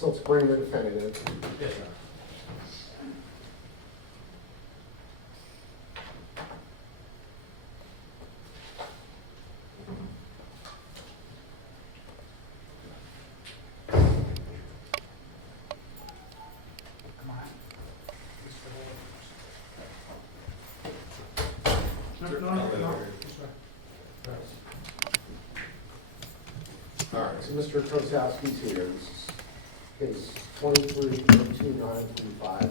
Let's bring the defendant in. Yes, sir. Come on. No. All right, so Mr. Kosowski's here. This is case 23-2935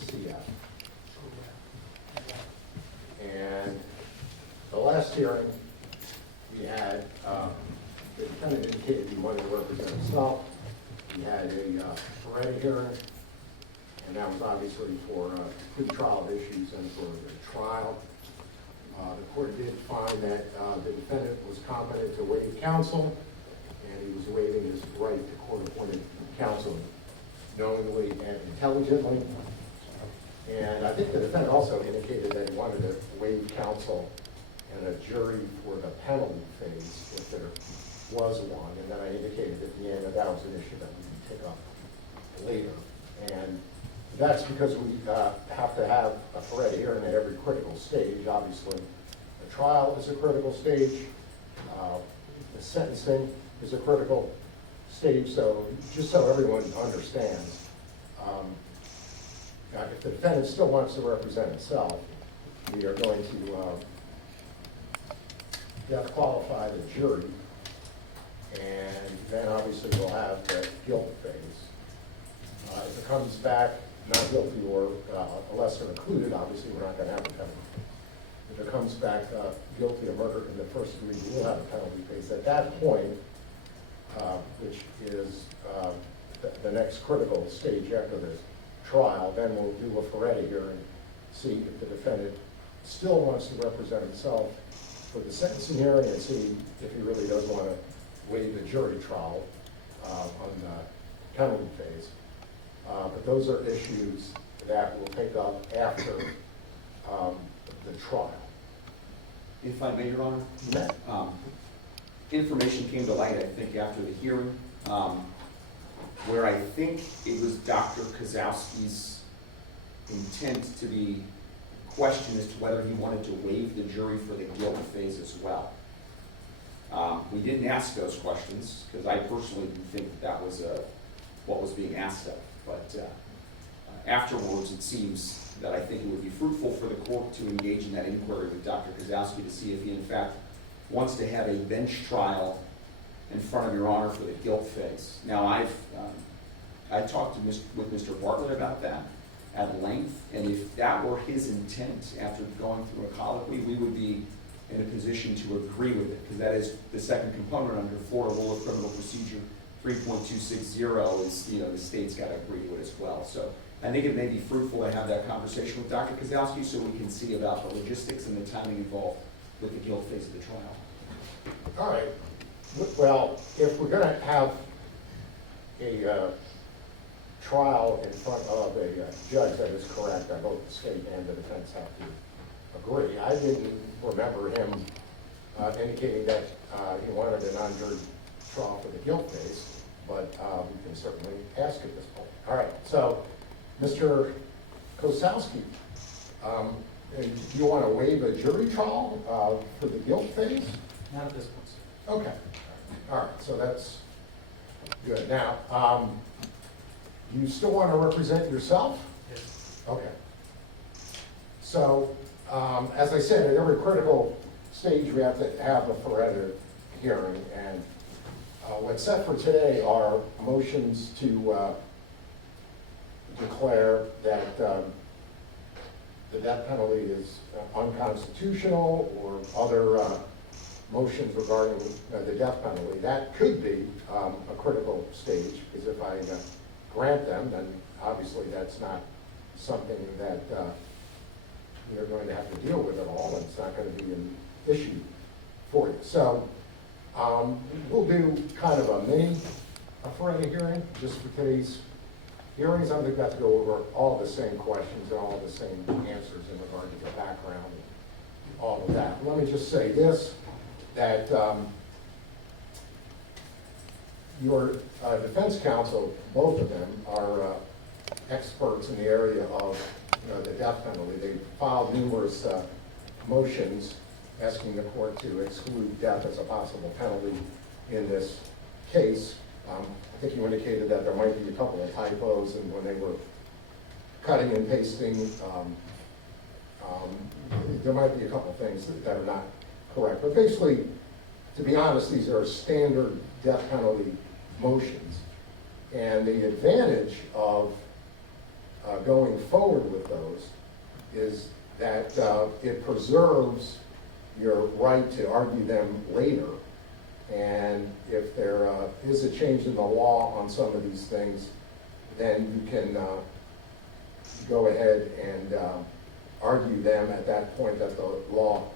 CF. And the last hearing we had, the defendant indicated he wanted to represent himself. We had a Ferretti hearing, and that was obviously for pre-trial issues and for the trial. The court did find that the defendant was competent to waive counsel, and he was waiving his right to court-appointed counsel knowingly and intelligently. And I think the defendant also indicated that he wanted to waive counsel and a jury for the penalty phase if there was one. And then I indicated at the end that that was an issue that we could take up later. And that's because we have to have a Ferretti hearing at every critical stage. Obviously, the trial is a critical stage. The sentencing is a critical stage. So just so everyone understands, if the defendant still wants to represent himself, we are going to you have to qualify the jury, and then obviously we'll have the guilt phase. If it comes back not guilty or a lesser included, obviously we're not going to have a penalty. If it comes back guilty of murder in the first degree, we will have a penalty phase. At that point, which is the next critical stage after the trial, then we'll do a Ferretti hearing, see if the defendant still wants to represent himself for the sentencing hearing, and see if he really does want to waive the jury trial on the penalty phase. But those are issues that we'll take up after the trial. If I may, Your Honor? Yeah. Information came to light, I think, after the hearing, where I think it was Dr. Kosowski's intent to be questioned as to whether he wanted to waive the jury for the guilt phase as well. We didn't ask those questions, because I personally didn't think that was what was being asked of. But afterwards, it seems that I think it would be fruitful for the court to engage in that inquiry with Dr. Kosowski to see if he, in fact, wants to have a bench trial in front of Your Honor for the guilt phase. Now, I talked with Mr. Bartlett about that at length, and if that were his intent after going through a colloquy, we would be in a position to agree with it, because that is the second component under Florida Rule of Criminal Procedure 3.260 is, the state's got to agree to it as well. So I think it may be fruitful to have that conversation with Dr. Kosowski so we can see about the logistics and the timing involved with the guilt phase of the trial. All right. Well, if we're going to have a trial in front of a judge that is correct, I both the state and the defense have to agree. I didn't remember him indicating that he wanted a non-jury trial for the guilt phase, but we can certainly ask at this point. All right, so Mr. Kosowski, do you want to waive a jury trial for the guilt phase? Not at this point, sir. Okay, all right, so that's good. Now, you still want to represent yourself? Yes. Okay. So, as I said, at every critical stage, we have to have a Ferretti hearing, and what's set for today are motions to declare that the death penalty is unconstitutional, or other motions regarding the death penalty. That could be a critical stage, because if I grant them, then obviously that's not something that you're going to have to deal with at all, and it's not going to be an issue for you. So we'll do kind of a mini Ferretti hearing just for today's hearings. I'm going to have to go over all the same questions and all the same answers in regard to the background and all of that. Let me just say this, that your defense counsel, both of them, are experts in the area of the death penalty. They filed numerous motions asking the court to exclude death as a possible penalty in this case. I think you indicated that there might be a couple of typos, and when they were cutting and pasting, there might be a couple of things that are not correct. But basically, to be honest, these are standard death penalty motions. And the advantage of going forward with those is that it preserves your right to argue them later. And if there is a change in the law on some of these things, then you can go ahead and argue them at that point that the law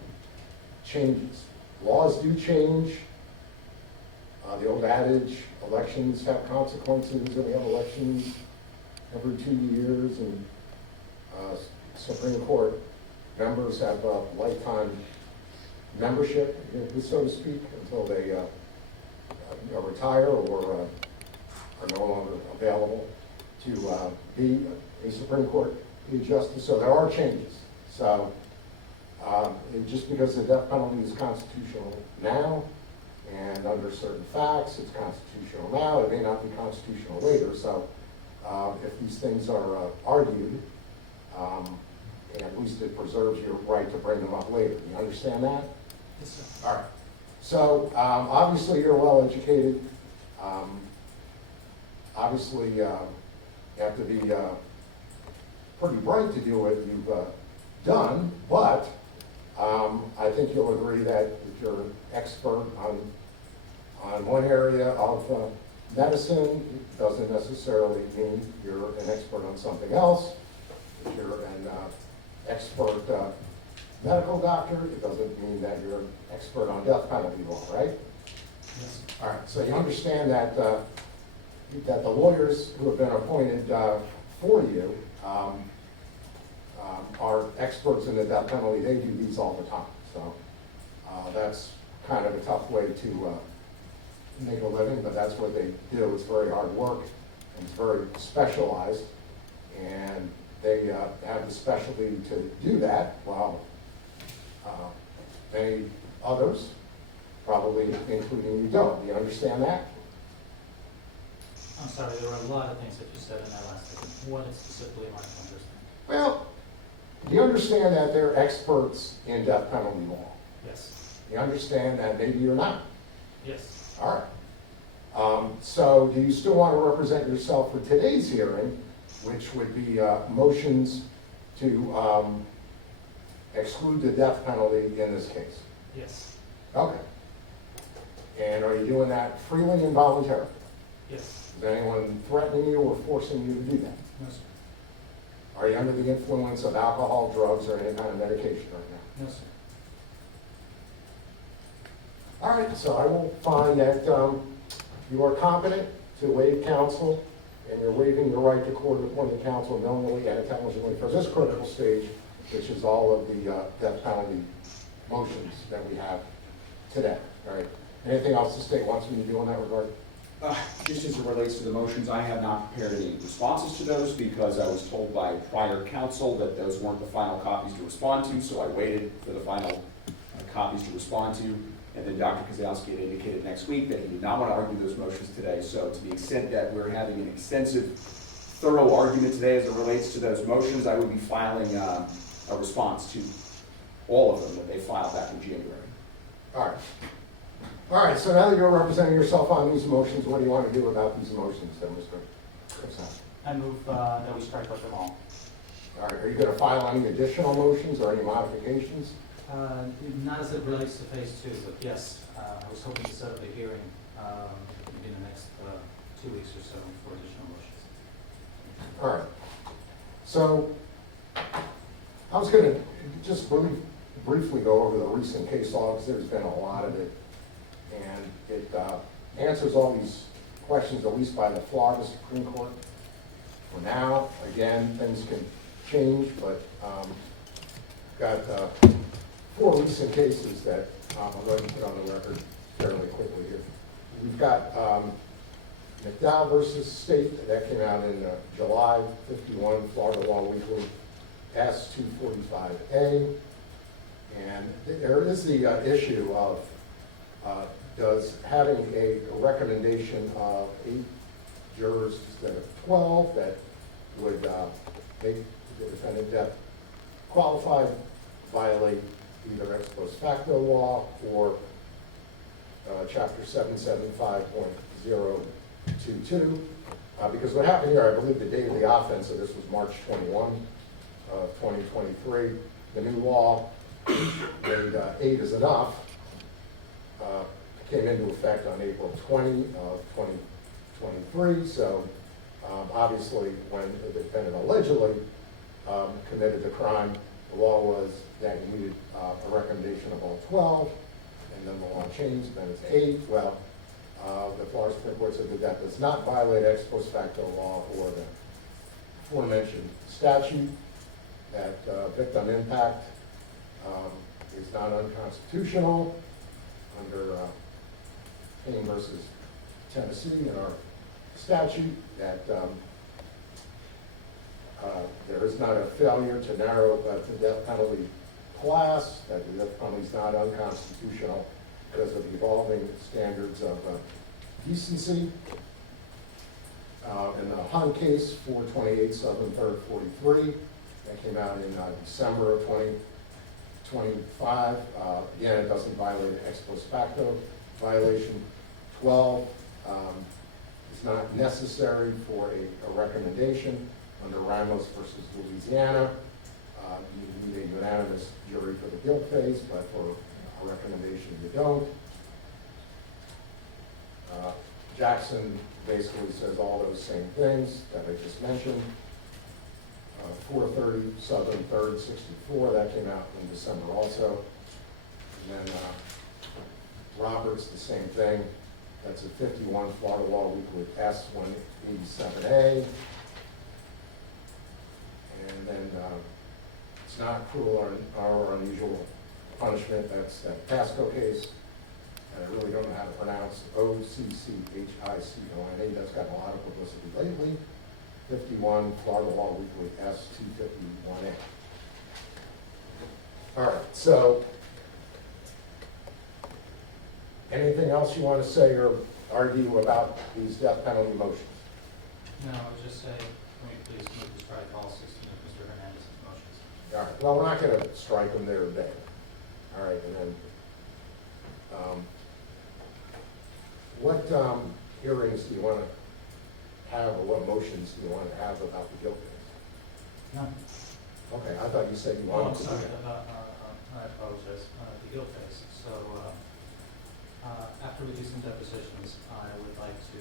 changes. Laws do change. The old adage, elections have consequences, and we have elections every 2 years, and Supreme Court members have a lifetime membership, so to speak, until they retire or are no longer available to be a Supreme Court justice. So there are changes. So just because the death penalty is constitutional now, and under certain facts, it's constitutional now, it may not be constitutional later. So if these things are argued, at least it preserves your right to bring them up later. You understand that? Yes, sir. All right. So obviously you're well educated. Obviously you have to be pretty bright to do what you've done, but I think you'll agree that if you're an expert on one area of medicine, it doesn't necessarily mean you're an expert on something else. If you're an expert medical doctor, it doesn't mean that you're an expert on death penalty law, right? Yes. All right, so you understand that that the lawyers who have been appointed for you are experts in the death penalty. They do these all the time. So that's kind of a tough way to make a living, but that's what they do. It's very hard work, and it's very specialized, and they have the specialty to do that, while many others, probably including you, don't. Do you understand that? I'm sorry, there were a lot of things that you said in that last statement. What specifically am I to understand? Well, do you understand that they're experts in death penalty law? Yes. You understand that maybe you're not? Yes. All right. So do you still want to represent yourself for today's hearing, which would be motions to exclude the death penalty in this case? Yes. Okay. And are you doing that freely and voluntarily? Yes. Is anyone threatening you or forcing you to do that? No, sir. Are you under the influence of alcohol, drugs, or any kind of medication right now? No, sir. All right, so I will find that you are competent to waive counsel, and you're waiving your right to court-appointed counsel knowingly and intelligently for this critical stage, which is all of the death penalty motions that we have today. All right. Anything else the state wants me to do in that regard? Just as it relates to the motions, I have not prepared any responses to those because I was told by prior counsel that those weren't the final copies to respond to, so I waited for the final copies to respond to. And then Dr. Kosowski had indicated next week that he did not want to argue those motions today. So to the extent that we're having an extensive, thorough argument today as it relates to those motions, I would be filing a response to all of them that they filed back in January. All right. All right, so now that you're representing yourself on these motions, what do you want to do about these motions, then, Mr. Kosowski? I move that we strike out them all. All right, are you going to file any additional motions or any modifications? Not as it relates to phase 2, but yes, I was hoping to set up a hearing in the next 2 weeks or so for additional motions. All right. So I was going to just briefly go over the recent case logs. There's been a lot of it, and it answers all these questions, at least by the Florida Supreme Court. For now, again, things can change, but got 4 recent cases that I'll go ahead and put on the record fairly quickly here. We've got McDowell versus State, that came out in July, 51, Florida Law Weekly, S-245A. And there is the issue of does having a recommendation of 8 jurors instead of 12 that would make the defendant death qualified violate either ex post facto law or Chapter 775.022. Because what happened here, I believe the date of the offense, so this was March 21 of 2023. The new law, made 8 is enough, came into effect on April 20 of 2023. So obviously, when the defendant allegedly committed the crime, the law was that you needed a recommendation of all 12, and then the law changed, then it's 8. Well, the Florida Supreme Court said that that does not violate ex post facto law or the aforementioned statute, that victim impact is not unconstitutional under Payne versus Tennessee in our statute, that there is not a failure to narrow the death penalty class, that the death penalty is not unconstitutional because of evolving standards of decency. In the Hunt case, 428 Southern 3rd 43, that came out in December of 2025. Again, it doesn't violate the ex post facto violation. 12 is not necessary for a recommendation under Ramos versus Louisiana. You need a unanimous jury for the guilt phase, but for a recommendation you don't. Jackson basically says all those same things that I just mentioned. 430 Southern 3rd 64, that came out in December also. And then Roberts, the same thing. That's a 51 Florida Law Weekly S-187A. And then it's not cruel or unusual punishment. That's that Pasco case. And I really don't know how to pronounce OCCHICONA. That's gotten a lot of publicity lately. 51 Florida Law Weekly S-251A. All right, so anything else you want to say or argue about these death penalty motions? No, I would just say, can we please move to strike all 16 of Mr. Hernandez's motions? All right, well, we're not going to strike them there today. All right, and then what hearings do you want to have, or what motions do you want to have about the guilt phase? No. Okay, I thought you said you Oh, wanted I'm to. sorry, I apologize, the guilt phase. So, after we do some depositions, I would like to,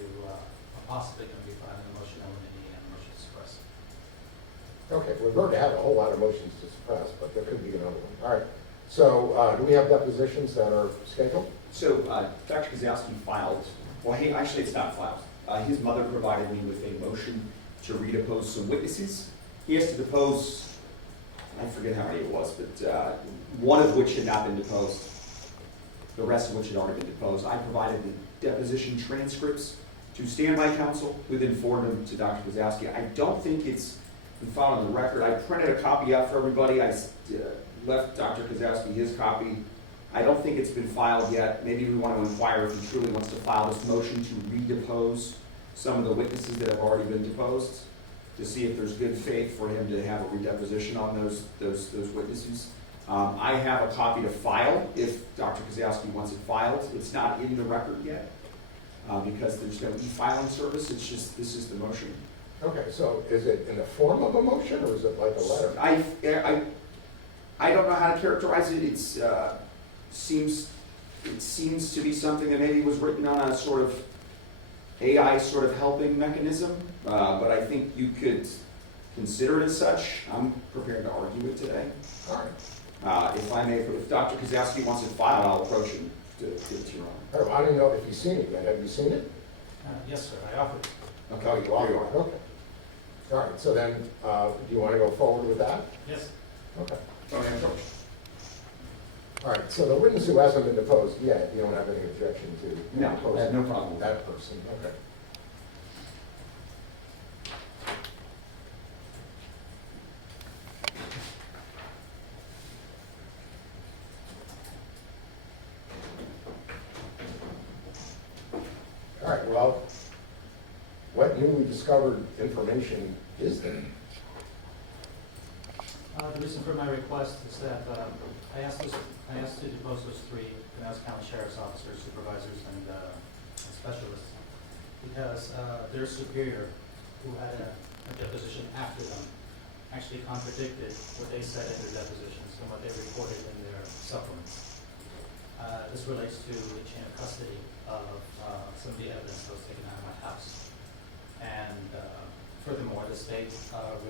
possibly going to be filing a motion eliminating and a motion to suppress. Okay, we're going to have a whole lot of motions to suppress, but there could be another one. All right, so do we have depositions that are scheduled? So Dr. Kosowski filed, well, hey, actually it's not filed. His mother provided me with a motion to redepose some witnesses. He has to depose, I forget how many it was, but one of which had not been deposed, the rest of which had already been deposed. I provided the deposition transcripts to standby counsel, who then forwarded them to Dr. Kosowski. I don't think it's been filed on the record. I printed a copy out for everybody. I left Dr. Kosowski his copy. I don't think it's been filed yet. Maybe we want to inquire if he truly wants to file this motion to redepose some of the witnesses that have already been deposed, to see if there's good faith for him to have a redeposition on those witnesses. I have a copy to file if Dr. Kosowski wants it filed. It's not in the record yet because there's no e-filing service. It's just, this is the motion. Okay, so is it in the form of a motion, or is it like a letter? I don't know how to characterize it. It's seems to be something that maybe was written on a sort of AI sort of helping mechanism, but I think you could consider it as such. I'm prepared to argue it today. All right. If Dr. Kosowski wants it filed, I'll approach him to give it to you. All right, I don't know if you've seen it yet. Have you seen it? Yes, sir, I offered. Okay, you are. Okay. All right, so then, do you want to go forward with that? Yes. Okay. Oh, yeah, approach. All right, so the witness who hasn't been deposed yet, you don't have any objection to No, deposing I have no problem with that person? Okay. newly discovered information is there? The reason for my request is that I asked to depose those three Pinellas County Sheriff's Officers, supervisors, and specialists, because their superior, who had a deposition after them, actually contradicted what they said in their depositions and what they reported in their supplements. This relates to the chain of custody of some of the evidence that was taken out of my house. And furthermore, the state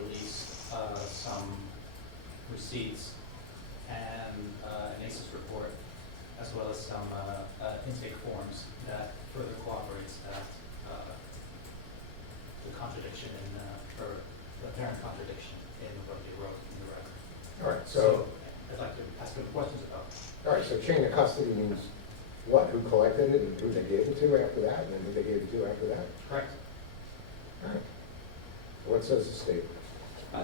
released some receipts and an ACES report, as well as some intake forms that further corroborates that the contradiction or the apparent contradiction in what they wrote in the record. All right, so, I'd like to ask them questions about. all right, so chain of custody means what? Who collected it and who they gave it to after that, and then who they gave it to after that? Correct. All right. What says the state?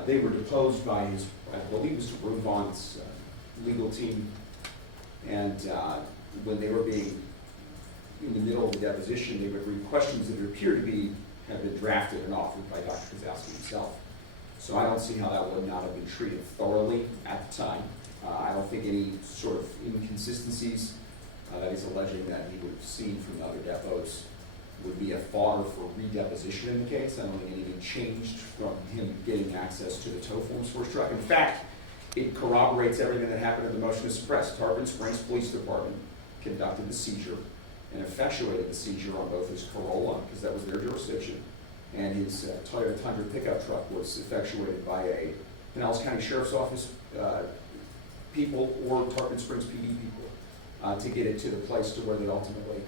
They were deposed by his, I believe, Mr. Brunvon's legal team, and when they were being in the middle of the deposition, they would read questions that appear to have been drafted and offered by Dr. Kosowski himself. So I don't see how that would not have been treated thoroughly at the time. I don't think any sort of inconsistencies that he's alleging that he would have seen from the other depots would be a fodder for redeposition in the case. I don't think anything changed from him getting access to the tow forms for his truck. In fact, it corroborates everything that happened at the motion to suppress. Tarpon Springs Police Department conducted the seizure and effectuated the seizure on both his Corolla, because that was their jurisdiction, and his Toyota Tundra pickup truck was effectuated by a Pinellas County Sheriff's Office people or Tarpon Springs PD people to get it to the place to where they ultimately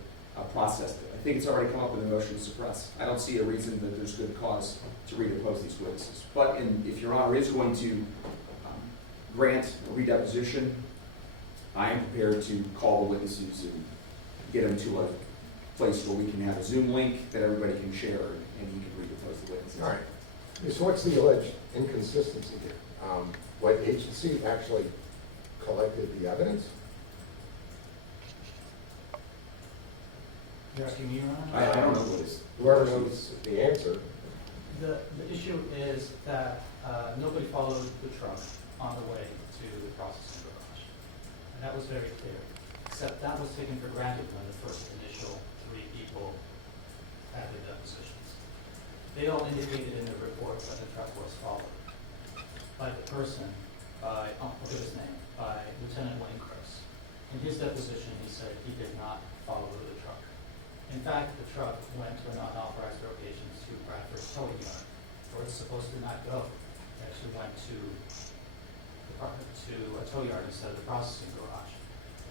processed it. I think it's already come up with a motion to suppress. I don't see a reason that there's good cause to redepose these witnesses. But if Your Honor is going to grant a redeposition, I am prepared to call the witnesses and get them to a place where we can have a Zoom link that everybody can share, and he can redepose the witnesses. All right. So what's the alleged inconsistency here? What agency actually collected the evidence? You're asking me, Your Honor? I don't know what is. Whoever knows the answer. The issue is that nobody followed the truck on the way to the processing garage. And that was very clear, except that was taken for granted when the first initial three people had their depositions. They all indicated in their report that the truck was followed by the person, I'll forget his name, by Lieutenant Wayne Chris. In his deposition, he said he did not follow the truck. In fact, the truck went to an unauthorized location to Bradford Towing Yard, where it's supposed to not go. It actually went to a tow yard instead of the processing garage.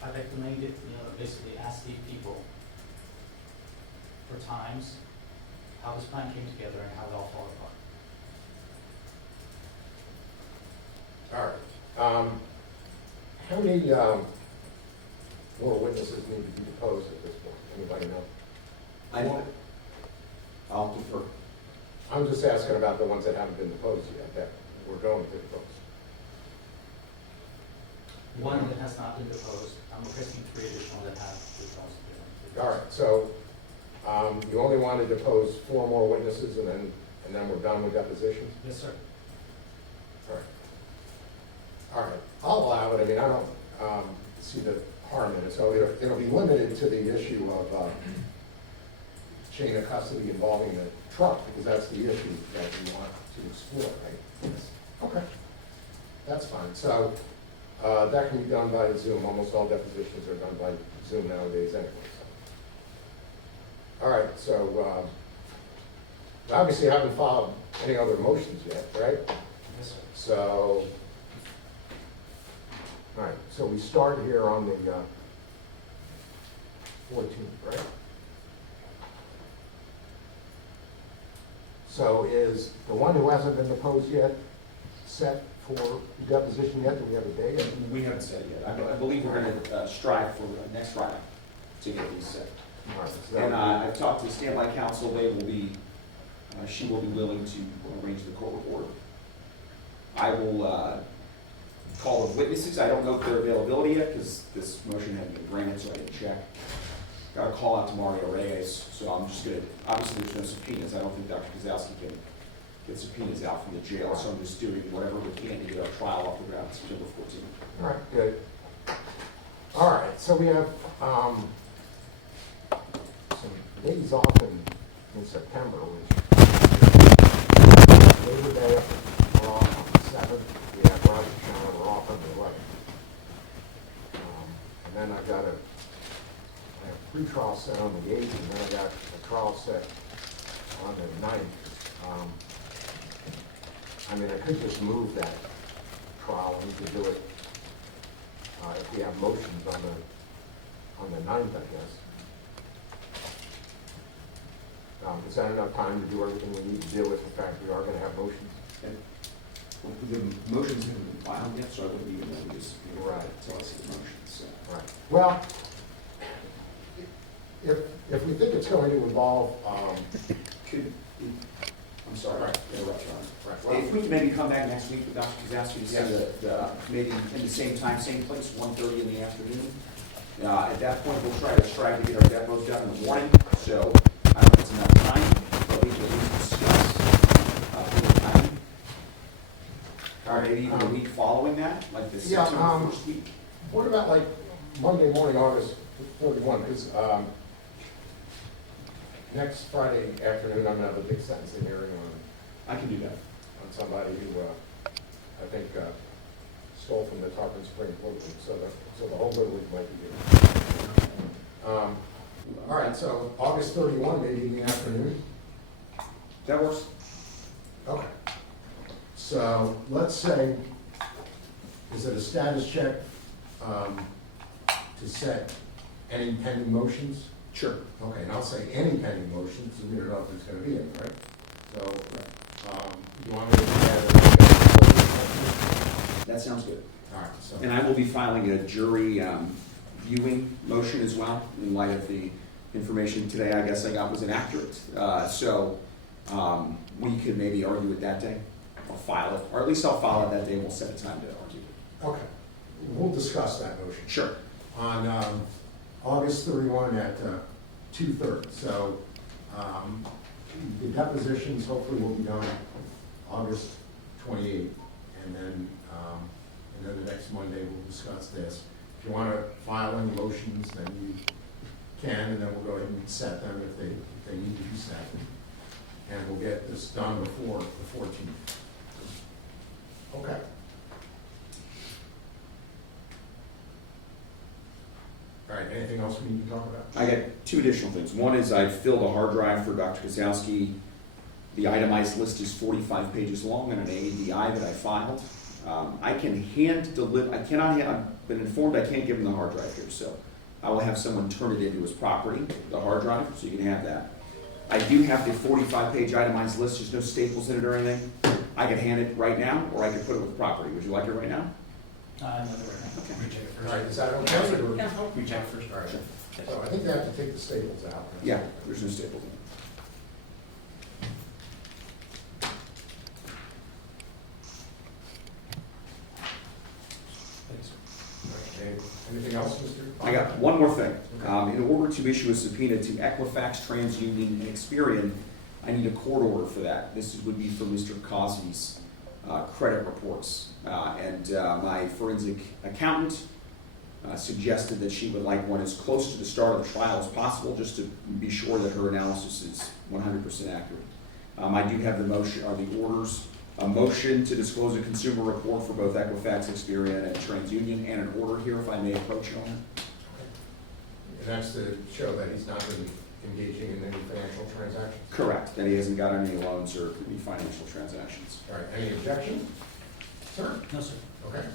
I'd like to make it, basically ask the people for times, how this plan came together and how it all fell apart. All right. How many more witnesses need to be deposed at this point? Anybody know? I'll defer. I'm just asking about the ones that haven't been deposed yet, that we're going to depose. One that has not been deposed, I'm requesting 3 additional that have been deposed. All right, so you only want to depose 4 more witnesses, and then we're done with depositions? Yes, sir. All right. All right, I'll allow it. I mean, I don't see the harm in it, so it'll be limited to the issue of chain of custody involving the truck, because that's the issue that we want to explore, right? Yes. Okay, that's fine. So that can be done by Zoom. Almost all depositions are done by Zoom nowadays anyway. So. All right, so obviously I haven't filed any other motions yet, right? Yes, sir. So, all right, so we start here on the 14th, right? So is the one who hasn't been deposed yet set for deposition yet? Do we have a day yet? We haven't said it yet. I believe we're going to strive for next Friday to get these set. All right, so And I've talked to standby counsel. They will be, she will be willing to arrange the court report. I will call the witnesses. I don't know if their availability yet because this motion hadn't been granted, so I didn't check. got a call out to Mario Reyes, so I'm just gonna, obviously there's no subpoenas, I don't think Dr. Kosowski can get subpoenas out from the jail, so I'm just doing whatever we can to get our trial off the ground September 14th. All right, good. All right, so we have some days off in September, which Labor Day, we're off on the 7th. We have Rosh Hashanah, we're off on the 11th. And then I have pre-trial set on the 8th, and then I got a trial set on the 9th. I mean, I could just move that trial, and we could do it if we have motions on the 9th, I guess. Is that enough time to do everything we need to do with the fact we are gonna have motions? And the motions haven't been filed yet, so I wouldn't even know this Right. until I see the motions, so. Right. Well, if we think it's going to involve, I'm sorry, Right. interrupt you. right, well, If we can maybe come back next week with Dr. Kosowski to see the committee in the same time, same place, 1:30 in the afternoon. At that point, we'll try to strive to get our demos done in the morning, so I don't know if it's enough time, but we can at least discuss the time. Or maybe even the week following that, like the Yeah, September 1st week. what about like Monday morning, August 31? Because next Friday afternoon, I'm gonna have a big sentencing hearing I can do that. on somebody who I think stole from the Tarpon Springs Little League, so the whole Little League might be here. All right, so August 31, maybe in the afternoon. That works. Okay. So let's say, is it a status check to set any pending motions? Sure. Okay, and I'll say any pending motions, so we don't know if there's gonna be any, right? So, you want me to add a? That sounds good. All right, so. And I will be filing a jury viewing motion as well, in light of the information today I guess I got was inaccurate. So we could maybe argue it that day. I'll file it, or at least I'll file it that day, and we'll set a time to argue it. Okay, we'll discuss that motion. Sure. On August 31 at 2:30. So the depositions hopefully will be done August 28th, and then the next Monday we'll discuss this. If you want to file any motions, then you can, and then we'll go ahead and set them if they need to be set. And we'll get this done before the 14th. Okay. All right, anything else we need to talk about? I got two additional things. One is I filled a hard drive for Dr. Kosowski. The itemized list is 45 pages long in an AEDI that I filed. I can hand deliver, I've been informed I can't give him the hard drive here, so I will have someone turn it into his property, the hard drive, so you can have that. I do have the 45-page itemized list, there's no staples in it or anything. I can hand it right now, or I can put it with property. Would you like it right now? I'm not right now. Okay. Recheck it All first. right, is that okay? or- Recheck it first. All right, so I think they have to take the staples out. Yeah, there's no staples in it. Thanks. Okay, anything else, Mr.? I got one more thing. In order to issue a subpoena to Equifax, TransUnion, and Experian, I need a court order for that. This would be for Mr. Cozzi's credit reports. And my forensic accountant suggested that she would like one as close to the start of the trial as possible, just to be sure that her analysis is 100% accurate. I do have the motion, or the orders, a motion to disclose a consumer report for both Equifax, Experian, and TransUnion, and an order here, if I may approach you on that. And that's to show that he's not really engaging in any financial transactions? Correct, that he hasn't got any loans or any financial transactions. All right, any objection? Sir? No, sir. Okay.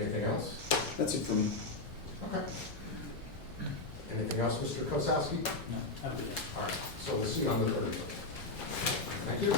Anything else? That's it for me. Okay. Anything else, Mr. Kosowski? No, have a good day. All right, so we'll see you on the 30th. Thank you.